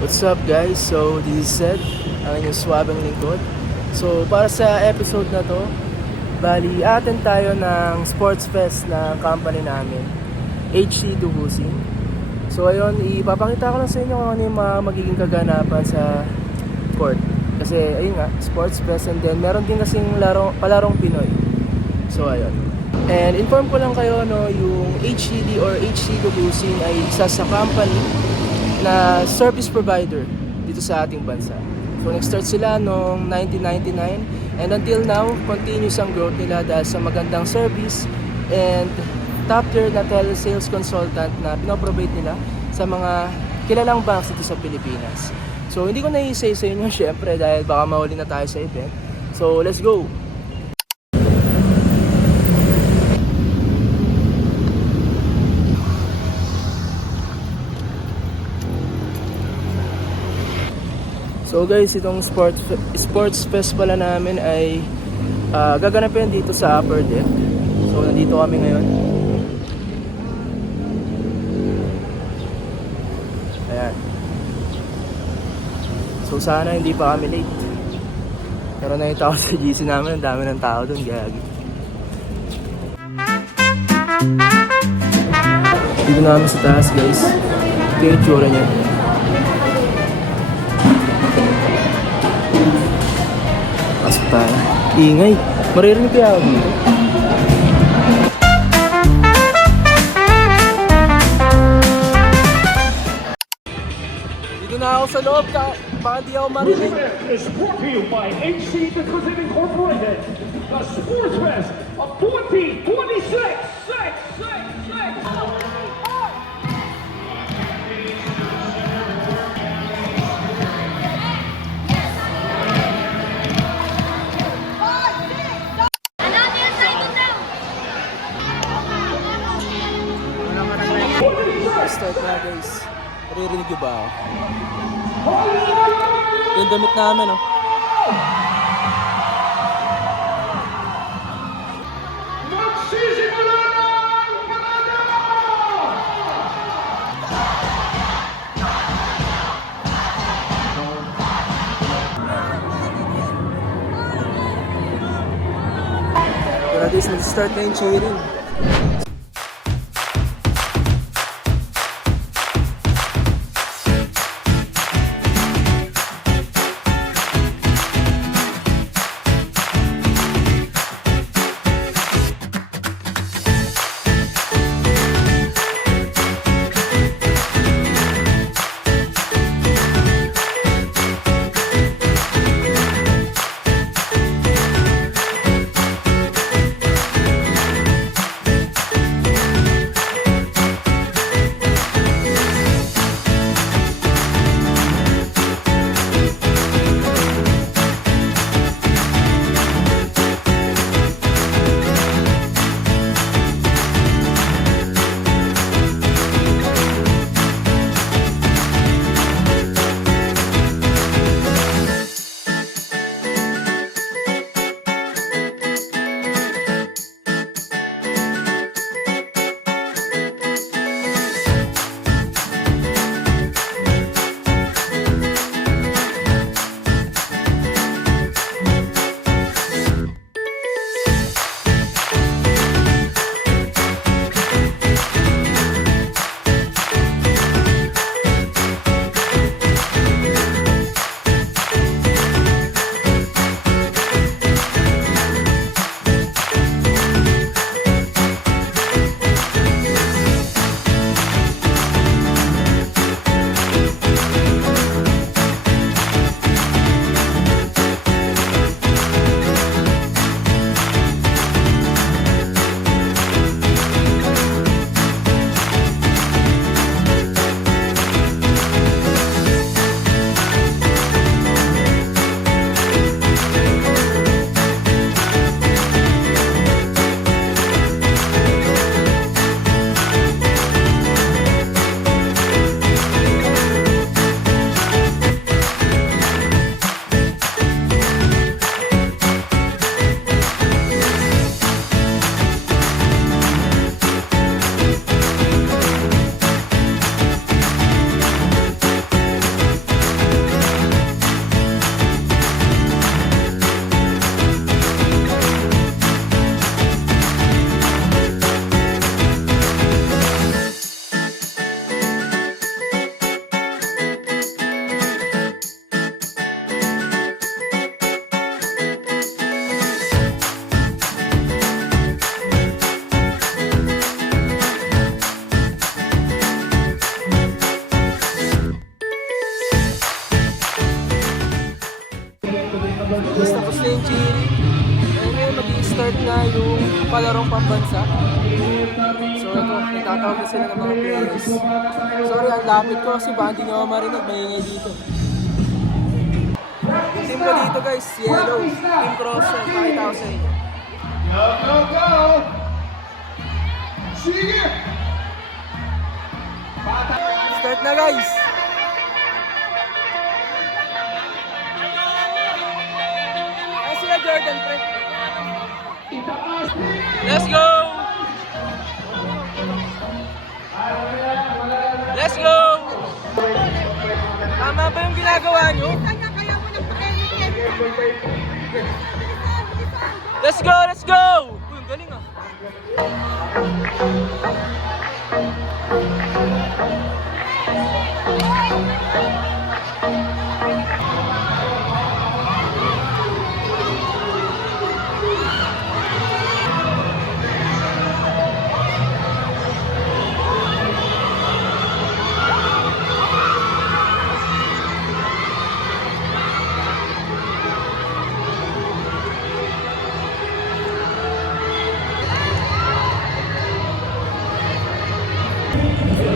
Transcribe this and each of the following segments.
What's up guys? So this is Seth, ang inyong swabang lingkod. So para sa episode na to, bali attend tayo ng sports fest na company namin, HC Dubusin. So ayun, ipapakita ko lang sa inyo kung ano yung mga magiging kaganapan sa sport. Kasi ayun nga, sports fest, and then meron din kasing palarong Pinoy. So ayun. And inform ko lang kayo, no, yung HCD or HC Dubusin ay isa sa company na service provider dito sa ating bansa. So nag-start sila noong 1999 and until now, continuous ang growth nila dahil sa magandang service and top tier na telesales consultant na pinoprovide nila sa mga kilalang banks dito sa Pilipinas. So hindi ko na-i-say sa inyo syempre dahil baka mahuli na tayo sa event. So let's go! So guys, itong sports fest pala namin ay gaganapin dito sa upper deck. So nandito kami ngayon. Ayan. So sana hindi pa kami late. Pero nakita ko sa GC namin, ang dami ng tao doon, gagi. Dito na kami sa taas guys. Ito yung itsura niya. Pasok tayo. Ingay. Maririnig kaya ako dito. Dito na ako sa loob. Baka di ako marinig. Is brought to you by HC Dubusin Incorporated, the Sports Fest of 2026. Start na guys. Maririnig nyo ba ako? Yung damit namin, oh. Pero guys, nag-start na yung cheering. Tapos tapos na yung cheering. And ngayon mag-i-start na yung palarong pambansa. So ito, nagtatawag na sila ng mga players. Sorry, ang lapit ko kasi baka hindi nyo ako marinig, maingay dito. Yung team ko dito guys, Yellow, Team Crosser, pakita ko sa inyo. Go, go, go! Sige! Start na guys! Ay sila Jordan, pre. Let's go! Let's go! Tama ba yung ginagawa nyo? Let's go! Let's go! Uy, ang galing ah.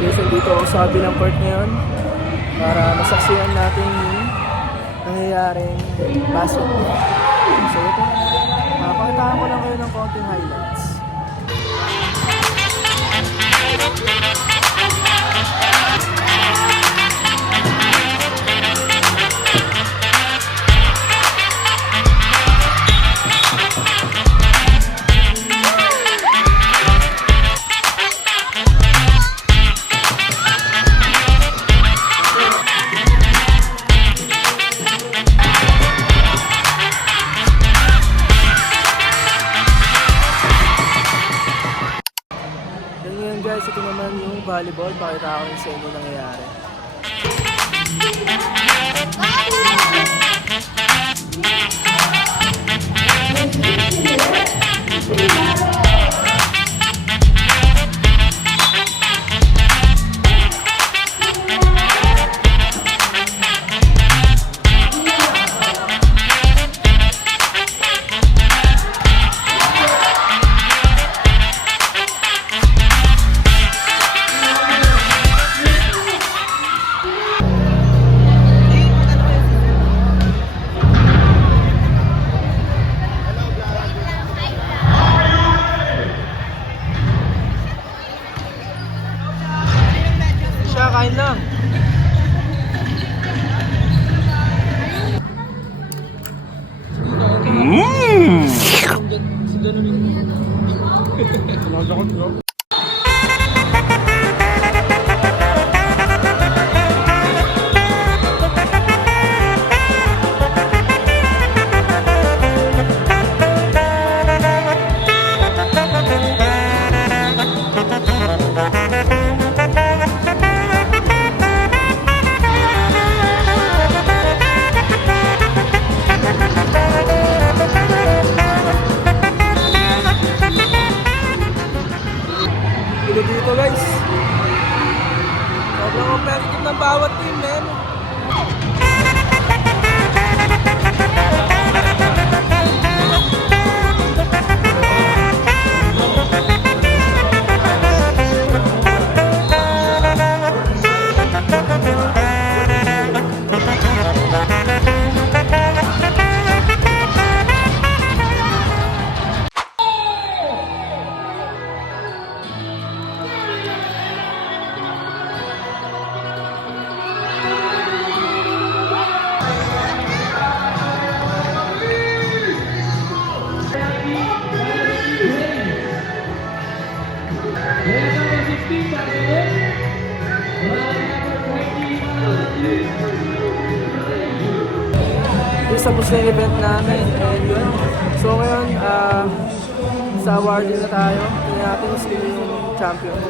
Guys, dito ako sa kabilang court ngayon para masaksihan natin yung nangyayaring basketball. So ito, pakitaan ko lang kayo ng konting highlights. Then ngayon guys, ito naman yung volleyball. Pakita ko sa inyo nangyayari. Siya, kain lang. Dito guys, sobrang competitive ng bawat team, man. Tapos na yung event namin and yun. So ngayon, sa awarding na tayo. Tingnan natin kung sino yung champion.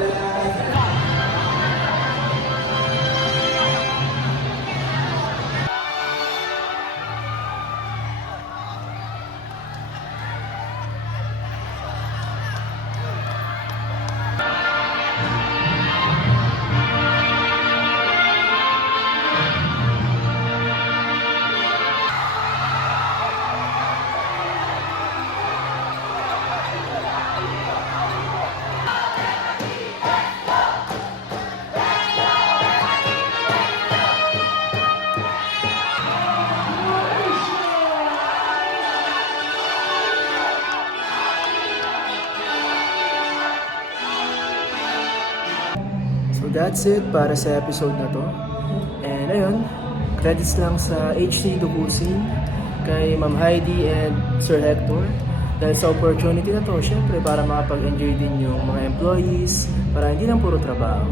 that's it para sa episode na to. And ayun, credits lang sa HC Dukusin, kay Ma'am Heidi and Sir Hector. Dahil sa opportunity na to, syempre para makapag-enjoy din yung mga employees, para hindi lang puro trabaho.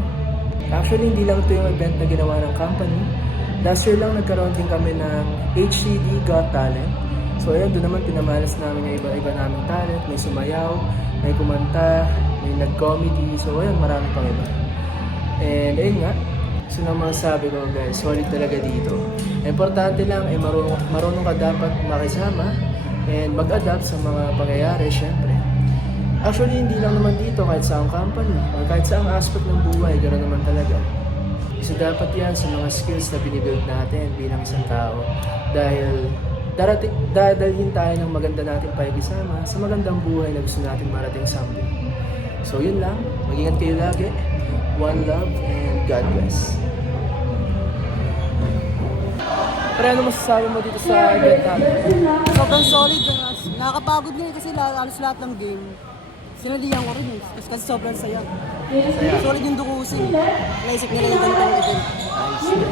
Actually, hindi lang ito yung event na ginawa ng company. Last year lang nagkaroon din kami ng HCD Got Talent. So ayun, doon naman pinamalas namin yung iba-iba naming talent. May sumayaw, may kumanta, may nag-comedy. So ayun, marami pang iba. And ayun nga, so nang masasabi ko guys, solid talaga dito. Importante lang ay marunong ka dapat makisama and mag-adapt sa mga pangyayari, syempre. Actually, hindi lang naman dito, kahit sa ang company or kahit sa ang aspect ng buhay, gano'n naman talaga. So dapat yan sa mga skills na binibuild natin bilang isang tao. Dahil dadalhin tayo ng maganda natin pakikisama sa magandang buhay na gusto natin marating someday. So yun lang, mag-ingat kayo lagi. One love and God bless. Pero ano masasabi mo dito sa event natin? Sobrang solid. Nakakapagod nga kasi halos lahat ng game. Sinalihan ko rin kasi sobrang saya. Solid yung Dukusin. Naisip nila yung ganitong event. Nice.